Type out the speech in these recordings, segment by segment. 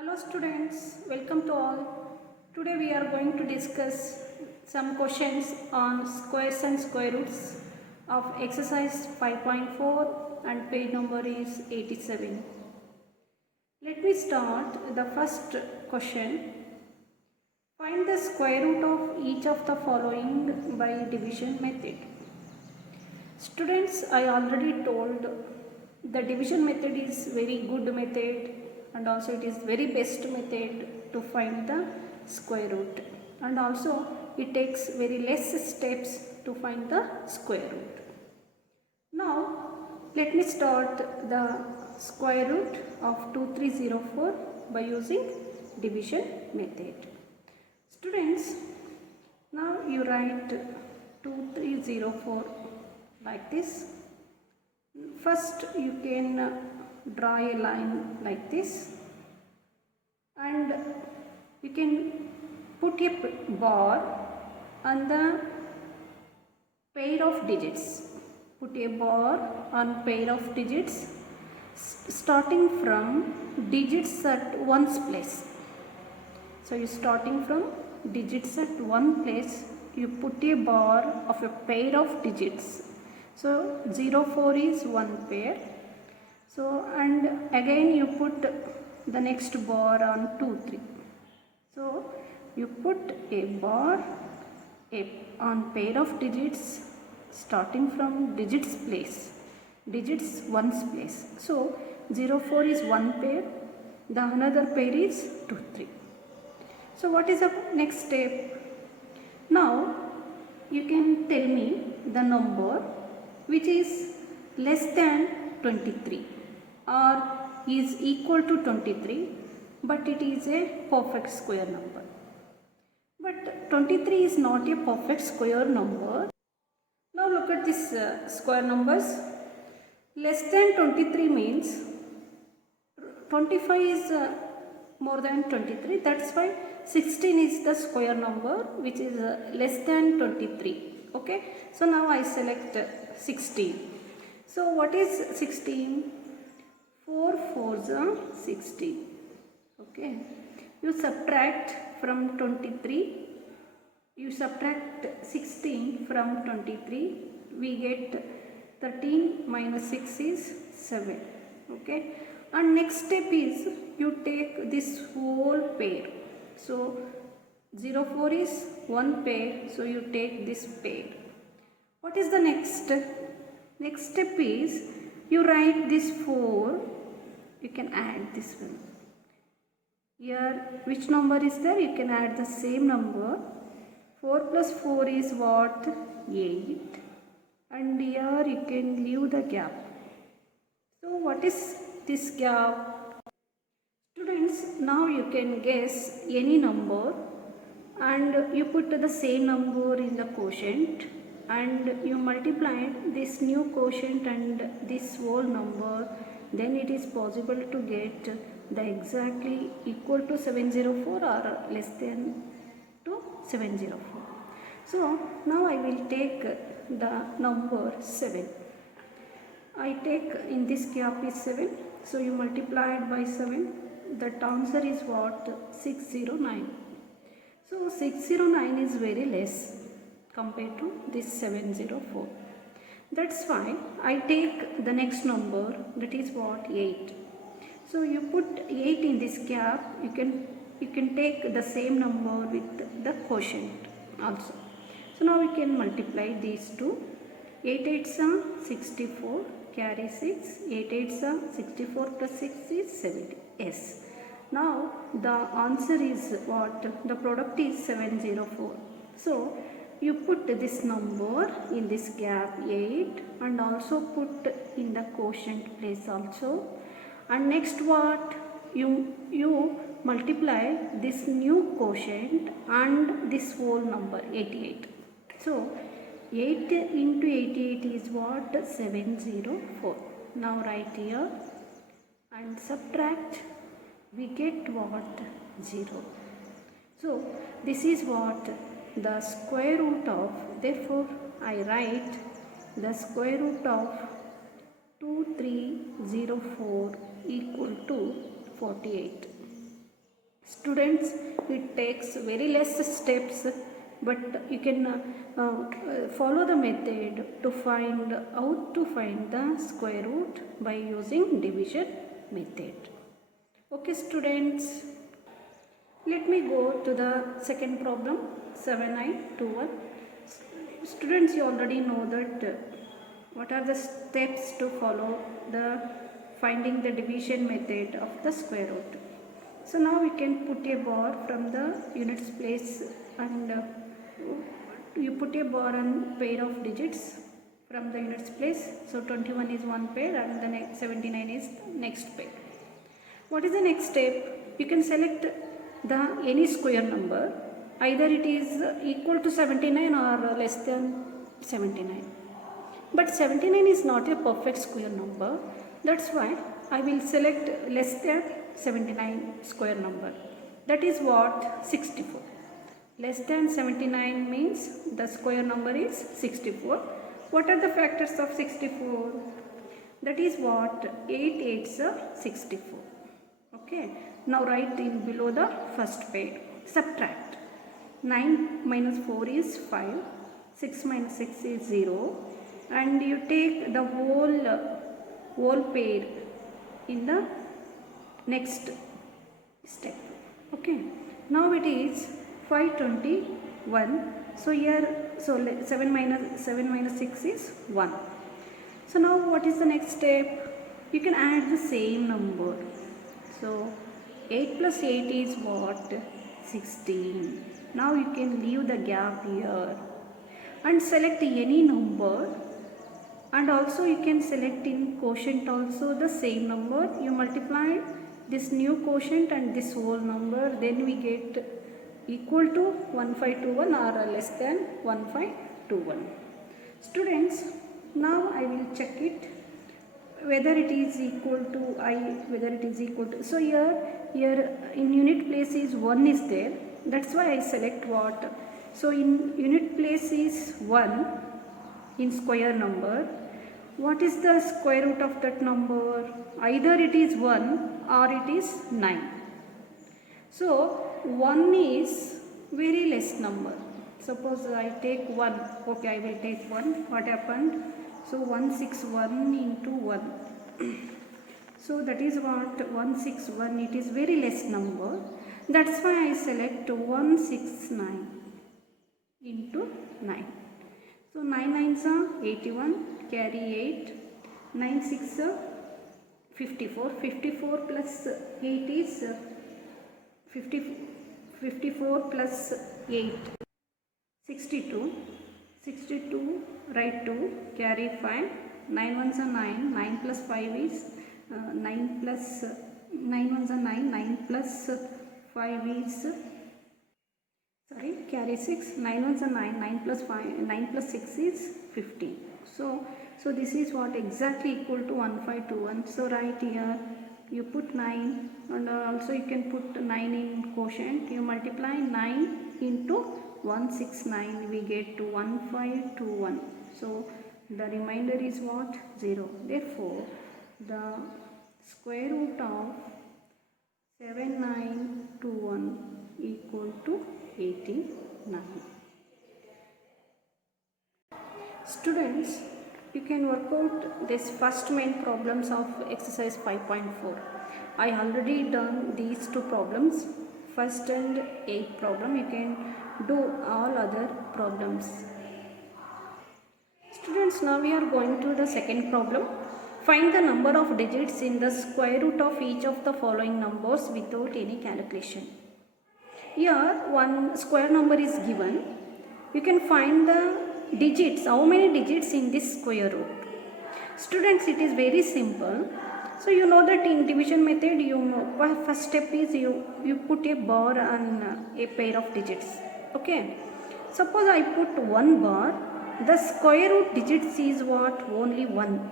Hello students, welcome to all. Today we are going to discuss some questions on squares and square roots of exercise 5.4 and page number is 87. Let me start the first question. Find the square root of each of the following by division method. Students, I already told the division method is very good method and also it is very best method to find the square root, and also it takes very less steps to find the square root. Now let me start the square root of 2304 by using division method. Students, now you write 2304 like this. First you can draw a line like this and you can put a bar on the pair of digits. Put a bar on pair of digits starting from digits at ones place. So you starting from digits at one place, you put a bar of a pair of digits. So 04 is one pair. So and again you put the next bar on 2, 3. So you put a bar on pair of digits starting from digits place, digits ones place. So 04 is one pair, the another pair is 2, 3. So what is the next step? Now you can tell me the number which is less than 23 or is equal to 23, but it is a perfect square number. But 23 is not a perfect square number. Now look at this square numbers. Less than 23 means 25 is more than 23. That's why 16 is the square number which is less than 23. Okay. So now I select 16. So what is 16? 4 4s are 16. Okay. You subtract from 23. You subtract 16 from 23. We get 13 minus 6 is 7. Okay. And next step is you take this whole pair. So 04 is one pair. So you take this pair. What is the next step? Next step is you write this 4. You can add this one. Here which number is there? You can add the same number. 4 plus 4 is what? 8. And here you can leave the gap. So what is this gap? Students, now you can guess any number and you put the same number in the quotient and you multiply this new quotient and this whole number, then it is possible to get the exactly equal to 704 or less than to 704. So now I will take the number 7. I take in this gap is 7. So you multiply it by 7. That answer is what? 609. So 609 is very less compared to this 704. That's why I take the next number, that is what? 8. So you put 8 in this gap. You can take the same number with the quotient also. So now we can multiply these two. 8 8s are 64, carry 6. 8 8s are 64 plus 6 is 70. Yes. Now the answer is what? The product is 704. So you put this number in this gap 8 and also put in the quotient place also. And next what? You multiply this new quotient and this whole number 88. So 8 into 88 is what? 704. Now write here and subtract. We get what? 0. So this is what? The square root of, therefore I write the square root of 2304 equal to 48. Students, it takes very less steps, but you can follow the method to find out to find the square root by using division method. Okay students, let me go to the second problem, 7921. Students, you already know that what are the steps to follow the finding the division method of the square root. So now we can put a bar from the units place, and you put a bar on pair of digits from the units place. So 21 is one pair and the next 79 is the next pair. What is the next step? You can select the any square number, either it is equal to 79 or less than 79. But 79 is not a perfect square number. That's why I will select less than 79 square number. That is what? 64. Less than 79 means the square number is 64. What are the factors of 64? That is what? 8 8s are 64. Okay. Now write in below the first pair. Subtract. 9 minus 4 is 5. 6 minus 6 is 0. And you take the whole pair in the next step. Okay. Now it is 521. So here, so 7 minus 6 is 1. So now what is the next step? You can add the same number. So 8 plus 8 is what? 16. Now you can leave the gap here and select any number, and also you can select in quotient also the same number. You multiply this new quotient and this whole number, then we get equal to 1521 or less than 1521. Students, now I will check it whether it is equal to whether it is equal to. So here in unit place is 1 is there, that's why I select what. So in unit place is 1 in square number. What is the square root of that number? Either it is 1 or it is 9. So 1 is very less number. Suppose I take 1. Okay, I will take 1. What happened? So 161 into 1. So that is what? 161. It is very less number. That's why I select 169 into 9. So 9 9s are 81, carry 8, 9 6 are 54, 54 plus 8 is 54 plus 8, 62, 62, write 2, carry 5, 9 1s are 9, 9 plus 5 is 9 plus 9 1s are 9, 9 plus 5 is carry 6, 9 1s are 9, 9 plus 5, 9 plus 6 is 15. So this is what exactly equal to 1521. So right here you put 9, and also you can put 9 in quotient. You multiply 9 into 169, we get to 1521. So the remainder is what? 0. Therefore the square root of 7921 equal to 89. Students, you can work out this first main problems of exercise 5.4. I already done these two problems, first and 8th problem. You can do all other problems. Students, now we are going to the second problem. Find the number of digits in the square root of each of the following numbers without any calculation. Here one square number is given. You can find the digits, how many digits in this square root. Students, it is very simple. So you know that in division method, first step is you put a bar on a pair of digits. Okay. Suppose I put one bar, the square root digits is what? Only 1.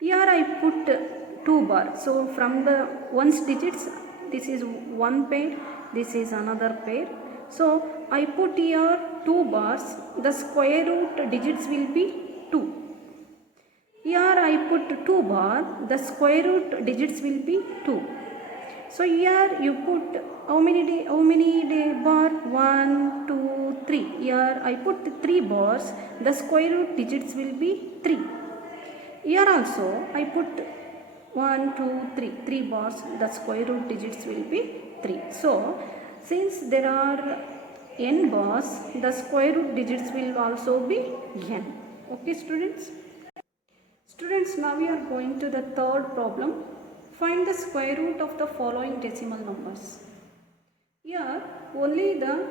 Here I put 2 bars. So from the ones digits, this is one pair, this is another pair. So I put here 2 bars, the square root digits will be 2. Here I put 2 bar, the square root digits will be 2. So here you put how many day bar? 1, 2, 3. Here I put 3 bars. The square root digits will be 3. Here also I put 1, 2, 3. 3 bars. The square root digits will be 3. So since there are n bars, the square root digits will also be n. Okay, students? Students, now we are going to the third problem. Find the square root of the following decimal numbers. Here only the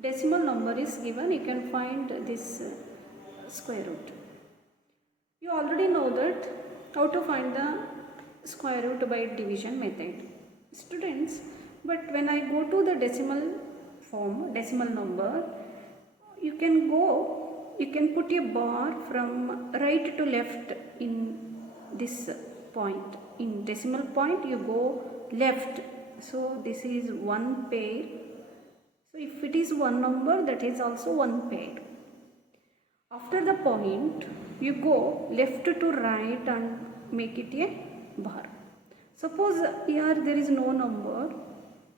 decimal number is given. You can find this square root. You already know that how to find the square root by division method. Students, but when I go to the decimal form, decimal number, you can put a bar from right to left in this point. In decimal point you go left. So this is one pair. So if it is one number, that is also one pair. After the point you go left to right and make it a bar. Suppose here there is no number,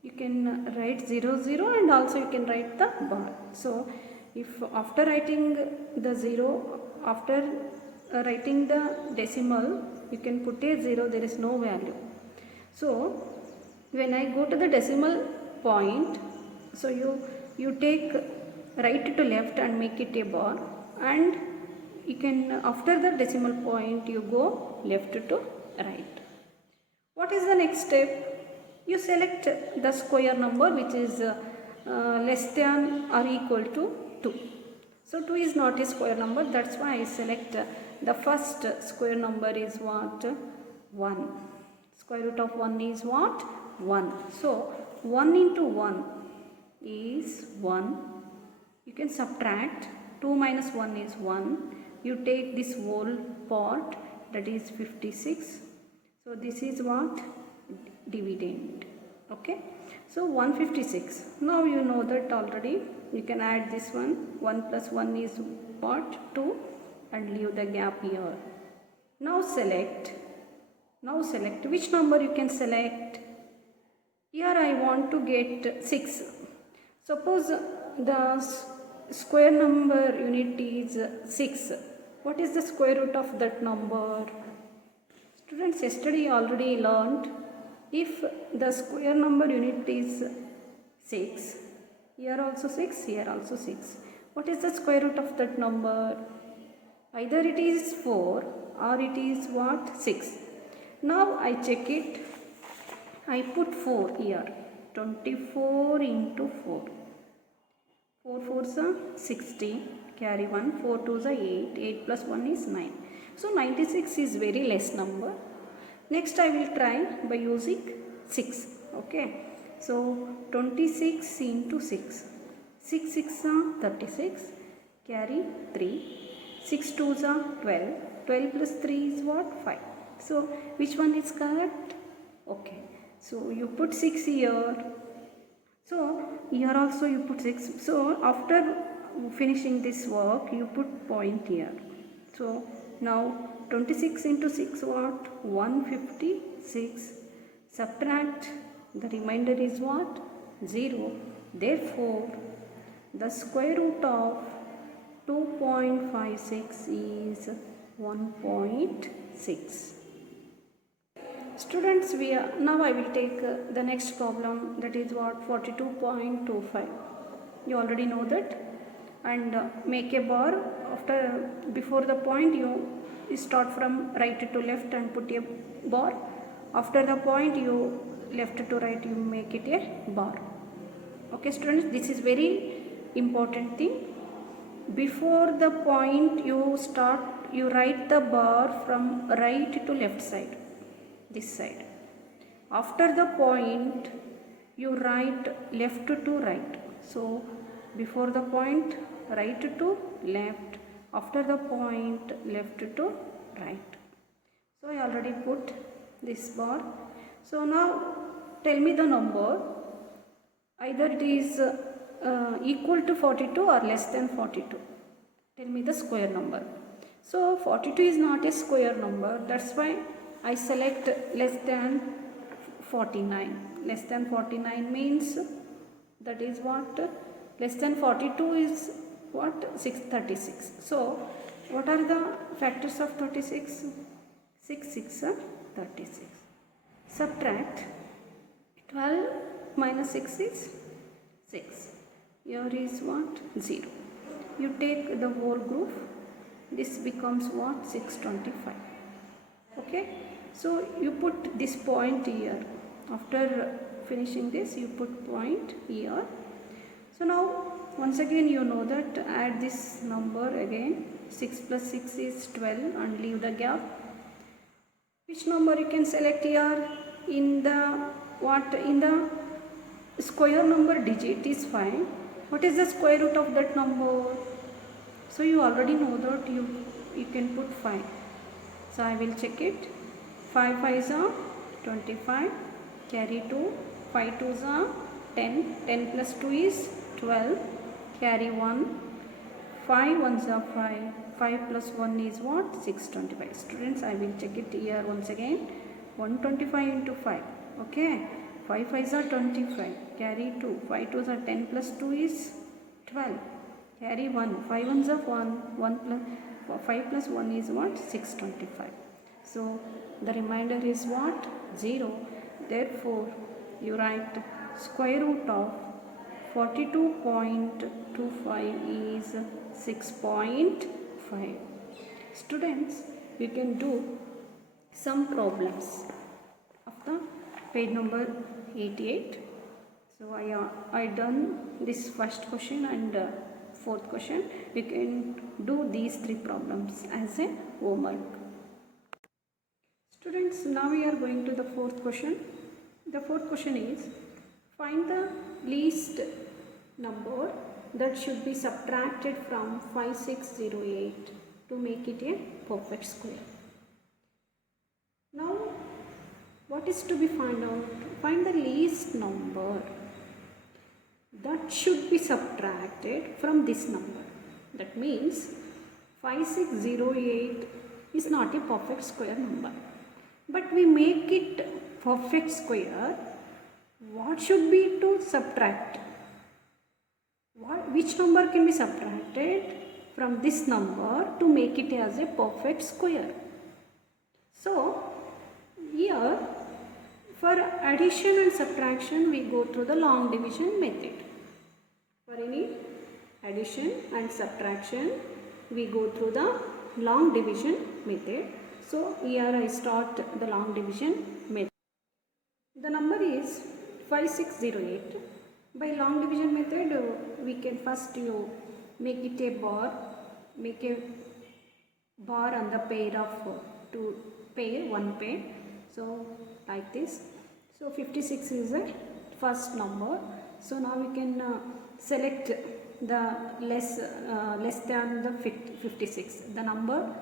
you can write 0 0 and also you can write the bar. So if after writing the 0, after writing the decimal, you can put a 0, there is no value. So when I go to the decimal point, so you take right to left and make it a bar, and you can, after the decimal point, you go left to right. What is the next step? You select the square number which is less than or equal to 2. So 2 is not a square number, that's why I select the first square number is what? 1. Square root of 1 is what? 1. So 1 into 1 is 1. You can subtract. 2 minus 1 is 1. You take this whole part, that is 56. So this is what? Dividend. Okay. So 156. Now you know that already. You can add this one. 1 plus 1 is what? 2, and leave the gap here. Now select. Which number you can select? Here I want to get 6. Suppose the square number unit is 6. What is the square root of that number? Students, yesterday already learned, if the square number unit is 6, here also 6, here also 6. What is the square root of that number? Either it is 4 or it is what? 6. Now I check it. I put 4 here. 24 into 4. 4 4s are 60. Carry 1. 4 2s are 8. 8 plus 1 is 9. So 96 is very less number. Next I will try by using 6. Okay. So 26 into 6. 6 6 are 36. Carry 3. 6 2s are 12. 12 plus 3 is what? 5. So which one is correct? Okay. So you put 6 here. So here also you put 6. So after finishing this work, you put point here. So now 26 into 6 what? 156. Subtract. The remainder is what? 0. Therefore, the square root of 2.56 is 1.6. Students, now I will take the next problem, that is what? 42.25. You already know that. And make a bar. Before the point you start from right to left and put a bar. After the point you left to right, you make it a bar. Okay students, this is very important thing. Before the point you write the bar from right to left side, this side. After the point you write left to right. So before the point right to left, after the point left to right. So I already put this bar. So now tell me the number, either it is equal to 42 or less than 42. Tell me the square number. So 42 is not a square number, that's why I select less than 49. Less than 49 means that is what? Less than 42 is what? 636. So what are the factors of 36? 6 6 36. Subtract 12 minus 6 is 6. Here is what? 0. You take the whole group. This becomes what? 625. Okay. So you put this point here. After finishing this, you put point here. So now once again you know that add this number again. 6 plus 6 is 12 and leave the gap. Which number you can select here? In the what? In the square number digit is 5. What is the square root of that number? So you already know that you can put 5. So I will check it. 5 5s are 25. Carry 2. 5 2s are 10. 10 plus 2 is 12. Carry 1. 5 1s are 5. 5 plus 1 is what? 625. Students, I will check it here once again. 125 into 5. Okay. 5 5s are 25. Carry 2. 5 2s are 10 plus 2 is 12. Carry 1. 5 1s are 1. 5 plus 1 is what? 625. So the remainder is what? 0. Therefore, you write square root of 42.25 is 6.5. Students, you can do some problems of the page number 88. So I done this first question and fourth question. You can do these 3 problems as a homework. Students, now we are going to the fourth question. The fourth question is, find the least number that should be subtracted from 5608 to make it a perfect square. Now, what is to be found out? Find the least number that should be subtracted from this number. That means 5608 is not a perfect square number. But we make it perfect square. What should be to subtract? Which number can be subtracted from this number to make it as a perfect square? So here for addition and subtraction we go through the long division method. For any addition and subtraction we go through the long division method. So here I start the long division method. The number is 5608. By long division method we can first make it a bar. Make a bar on the pair of two pair, one pair. So like this. So 56 is the first number. So now we can select the less than the 56. The number,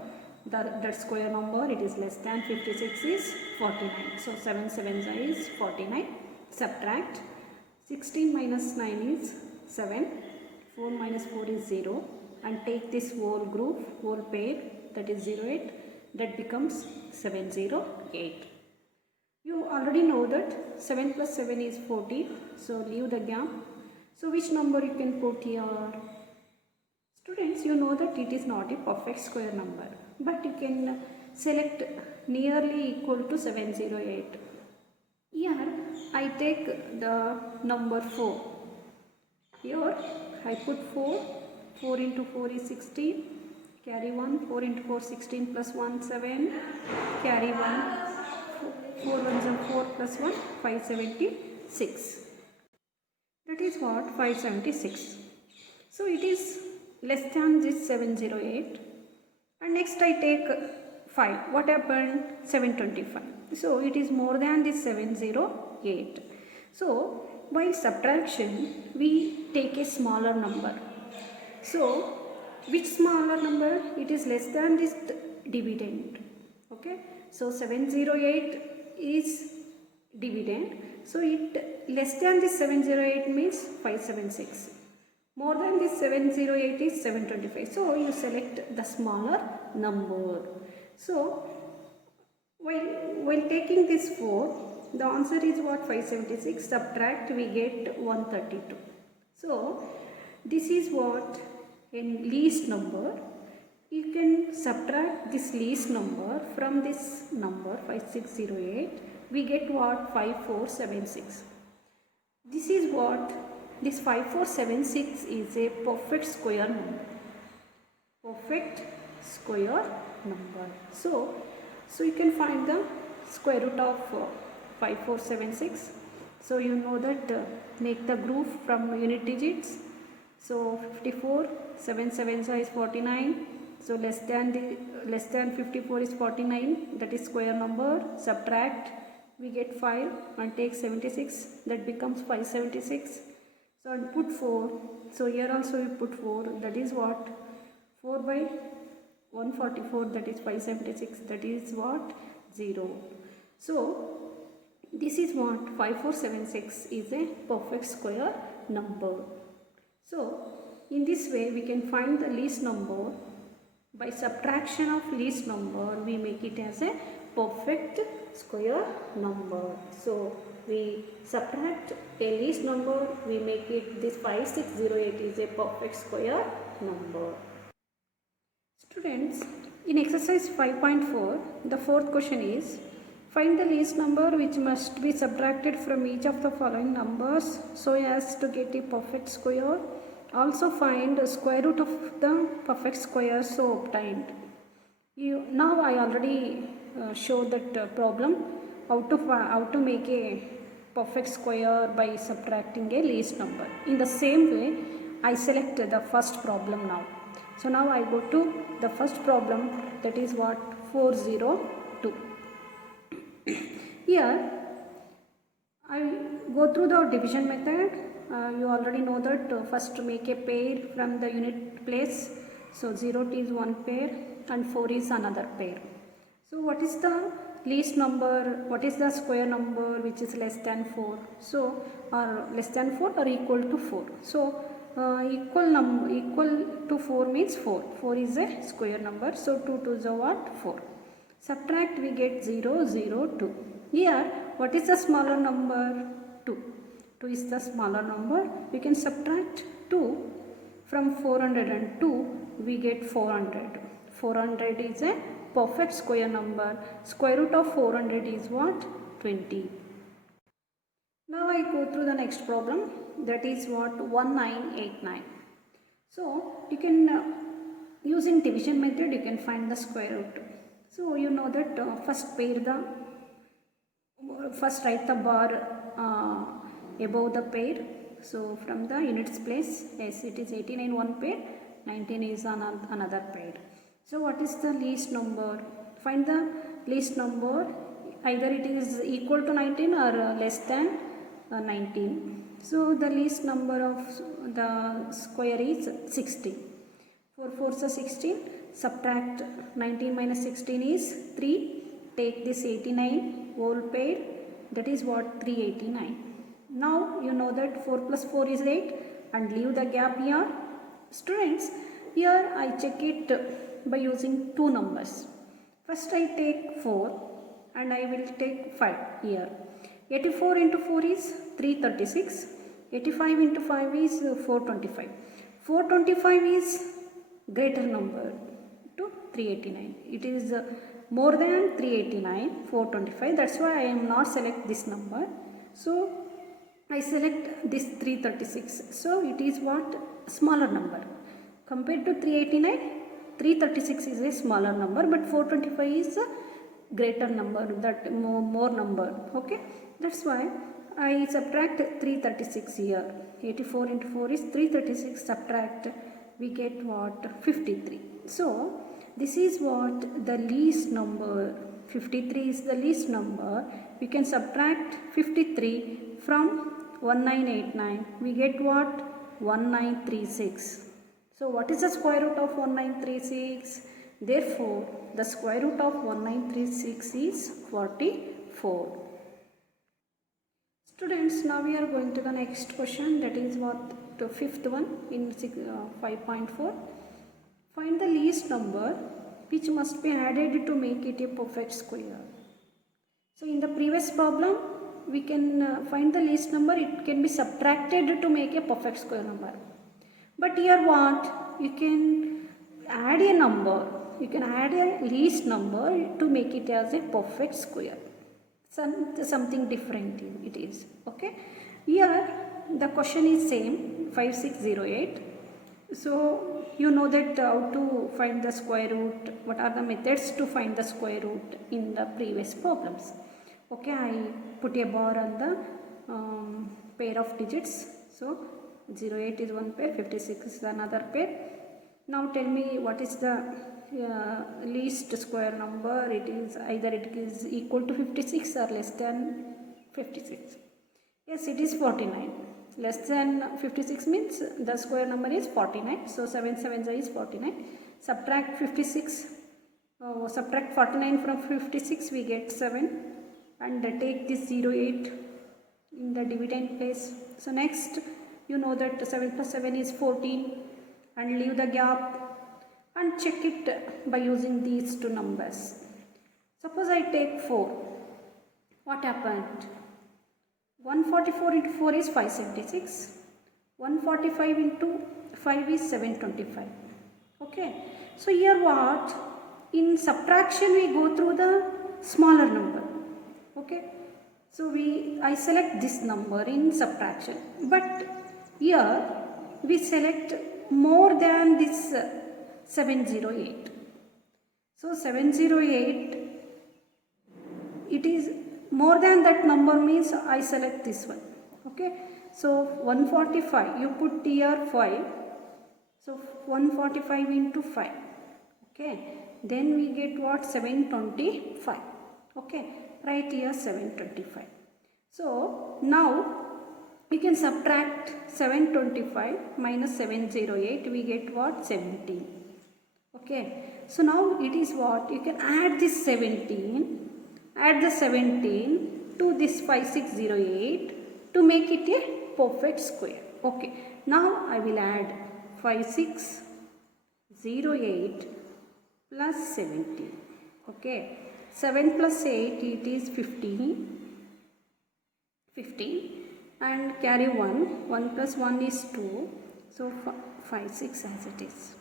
that square number, it is less than 56 is 49. So 7 7 is 49. Subtract 16 minus 9 is 7. 4 minus 4 is 0. And take this whole group, whole pair, that is 08. That becomes 708. You already know that 7 plus 7 is 14. So leave the gap. So which number you can put here? Students, you know that it is not a perfect square number, but you can select nearly equal to 708. Here I take the number 4. Here I put 4. 4 into 4 is 16. Carry 1. 4 into 4 16 plus 1 7. Carry 1. 4 ones are 4 plus 1 576. That is what? 576. So it is less than this 708. And next I take 5. What happened? 725. So it is more than this 708. So by subtraction we take a smaller number. So which smaller number? It is less than this dividend. Okay. So 708 is dividend. So it less than this 708 means 576. More than this 708 is 725. So you select the smaller number. So while taking this 4, the answer is what? 576. Subtract, we get 132. So this is what in least number. You can subtract this least number from this number 5608. We get what? 5476. This is what? This 5476 is a perfect square number. Perfect square number. So you can find the square root of 5476. So you know that make the group from unit digits. So 54, 7 7 is 49. So less than 54 is 49. That is square number. Subtract, we get 5 and take 76. That becomes 576. So and put 4. So here also we put 4. That is what? 4 by 144, that is 576, that is what? 0. So this is what? 5476 is a perfect square number. So in this way we can find the least number. By subtraction of least number, we make it as a perfect square number. So we subtract a least number, we make it, this 5608 is a perfect square number. Students, in exercise 5.4, the fourth question is, find the least number which must be subtracted from each of the following numbers so as to get a perfect square. Also find the square root of the perfect square so obtained. Now I already showed that problem, how to make a perfect square by subtracting a least number. In the same way, I select the first problem now. So now I go to the first problem, that is what? 402. Here I go through the division method. You already know that first to make a pair from the unit place. So 0 is one pair and 4 is another pair. So what is the least number? What is the square number which is less than 4? So or less than 4 or equal to 4. So equal to 4 means 4. 4 is a square number. So 2 to the what? 4. Subtract, we get 0, 0, 2. Here, what is the smaller number? 2. 2 is the smaller number. We can subtract 2 from 402. We get 400. 400 is a perfect square number. Square root of 400 is what? 20. Now I go through the next problem, that is what? 1989. So you can using division method you can find the square root. So you know that first write the bar above the pair. So from the units place, yes, it is 89 one pair, 19 is another pair. So what is the least number? Find the least number. Either it is equal to 19 or less than 19. So the least number of the square is 16. 4 4s are 16. Subtract 19 minus 16 is 3. Take this 89 whole pair, that is what? 389. Now you know that 4 plus 4 is 8 and leave the gap here. Students, here I check it by using two numbers. First I take 4 and I will take 5 here. 84 into 4 is 336. 85 into 5 is 425. 425 is greater number to 389. It is more than 389, 425. That's why I am not select this number. So I select this 336. So it is what? Smaller number. Compared to 389, 336 is a smaller number, but 425 is a greater number, that more number. Okay, that's why I subtract 336 here. 84 into 4 is 336. Subtract, we get what? 53. So this is what? The least number. 53 is the least number. We can subtract 53 from 1989. We get what? 1936. So what is the square root of 1936? Therefore, the square root of 1936 is 44. Students, now we are going to the next question, that is what? The fifth one in 5.4. Find the least number which must be added to make it a perfect square. So in the previous problem, we can find the least number, it can be subtracted to make a perfect square number. But here what? You can add a number, you can add a least number to make it as a perfect square. Something different it is. Okay. Here the question is same, 5608. So you know that how to find the square root, what are the methods to find the square root in the previous problems. Okay, I put a bar on the pair of digits. So 08 is one pair, 56 is another pair. Now tell me what is the least square number. It is either it is equal to 56 or less than 56. Yes, it is 49. Less than 56 means the square number is 49. So 7 7 is 49. Subtract 56. Subtract 49 from 56, we get 7. And take this 08 in the dividend place. So next, you know that 7 plus 7 is 14, and leave the gap and check it by using these two numbers. Suppose I take 4. What happened? 144 into 4 is 576. 145 into 5 is 725. Okay. So here what? In subtraction we go through the smaller number. Okay. So I select this number in subtraction. But here we select more than this 708. So 708, it is more than that number means I select this one. Okay. So 145, you put here 5. So 145 into 5. Okay. Then we get what? 725. Okay. Right here 725. So now we can subtract 725 minus 708. We get what? 17. Okay. So now it is what? You can add this 17. Add the 17 to this 5608 to make it a perfect square. Okay. Now I will add 5608 plus 17. Okay. 7 plus 8, it is 15. 15. And carry 1. 1 plus 1 is 2. So 5, 6 as it is.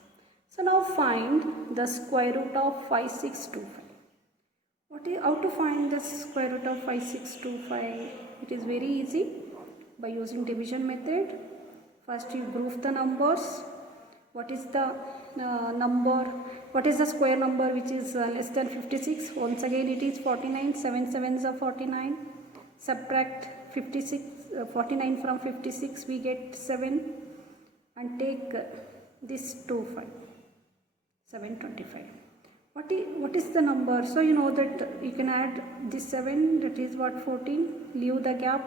So now find the square root of 5625. How to find the square root of 5625? It is very easy by using division method. First you group the numbers. What is the what is the square number which is less than 56? Once again it is 49. 7 7s are 49. Subtract 49 from 56, we get 7. And take this 25. 725. What is the number? So you know that you can add this 7, that is what? 14. Leave the gap.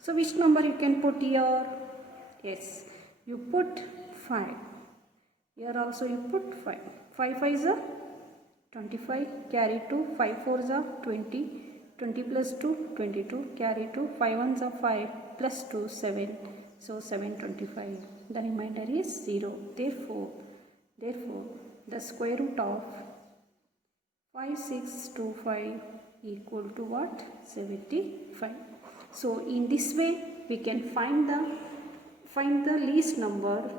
So which number you can put here? Yes, you put 5. Here also you put 5. 5 5s are 25. Carry 2. 5 4s are 20. 20 plus 2, 22. Carry 2. 5 1s are 5. Plus 2, 7. So 725. The remainder is 0. Therefore, the square root of 5625 equal to what? 75. So in this way we can find the least number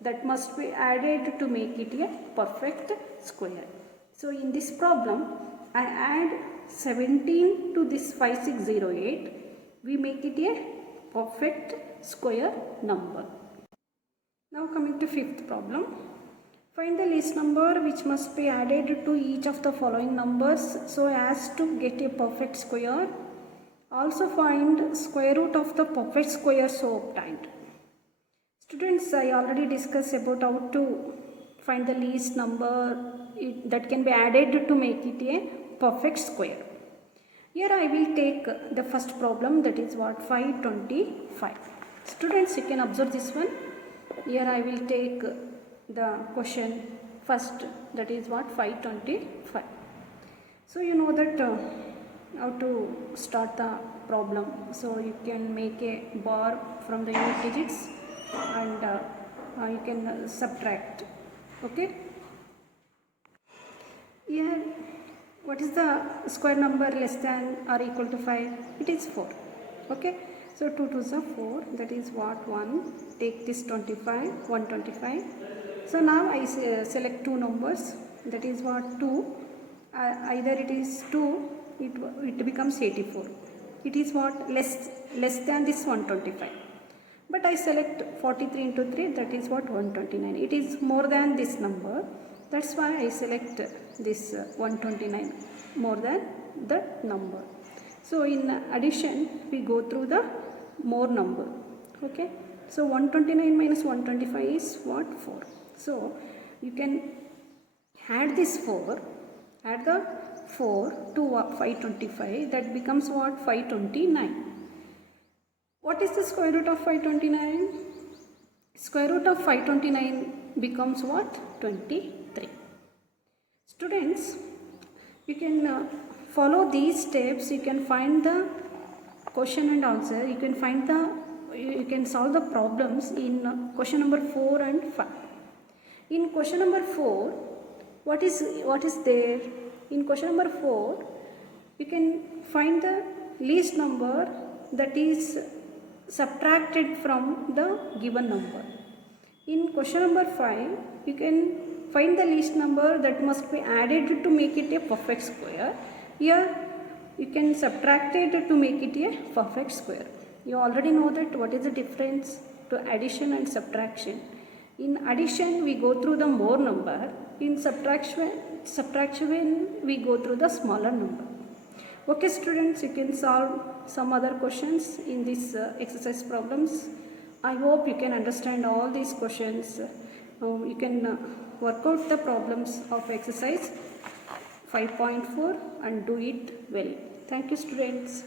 that must be added to make it a perfect square. So in this problem I add 17 to this 5608. We make it a perfect square number. Now coming to fifth problem. Find the least number which must be added to each of the following numbers so as to get a perfect square. Also find square root of the perfect square so obtained. Students, I already discussed about how to find the least number that can be added to make it a perfect square. Here I will take the first problem, that is what? 525. Students, you can observe this one. Here I will take the question first, that is what? 525. So you know that how to start the problem. So you can make a bar from the unit digits and you can subtract. Okay. Here what is the square number less than or equal to 5? It is 4. Okay, so 2 2s are 4, that is what 1. Take this 25, 125. So now I select two numbers, that is what 2. Either it is 2, it becomes 84. It is what less than this 125. But I select 43 into 3, that is what 129. It is more than this number. That's why I select this 129 more than the number. So in addition, we go through the more number. Okay. So 129 minus 125 is what? 4. So you can add this 4, add the 4 to 525, that becomes what? 529. What is the square root of 529? Square root of 529 becomes what? 23. Students, you can follow these steps. You can find the question and answer. You can solve the problems in question number 4 and 5. In question number 4, what is there? In question number 4, you can find the least number that is subtracted from the given number. In question number 5, you can find the least number that must be added to make it a perfect square. Here you can subtract it to make it a perfect square. You already know that what is the difference to addition and subtraction. In addition, we go through the more number. In subtraction we go through the smaller number. Okay students, you can solve some other questions in this exercise problems. I hope you can understand all these questions. You can work out the problems of exercise 5.4 and do it well. Thank you students.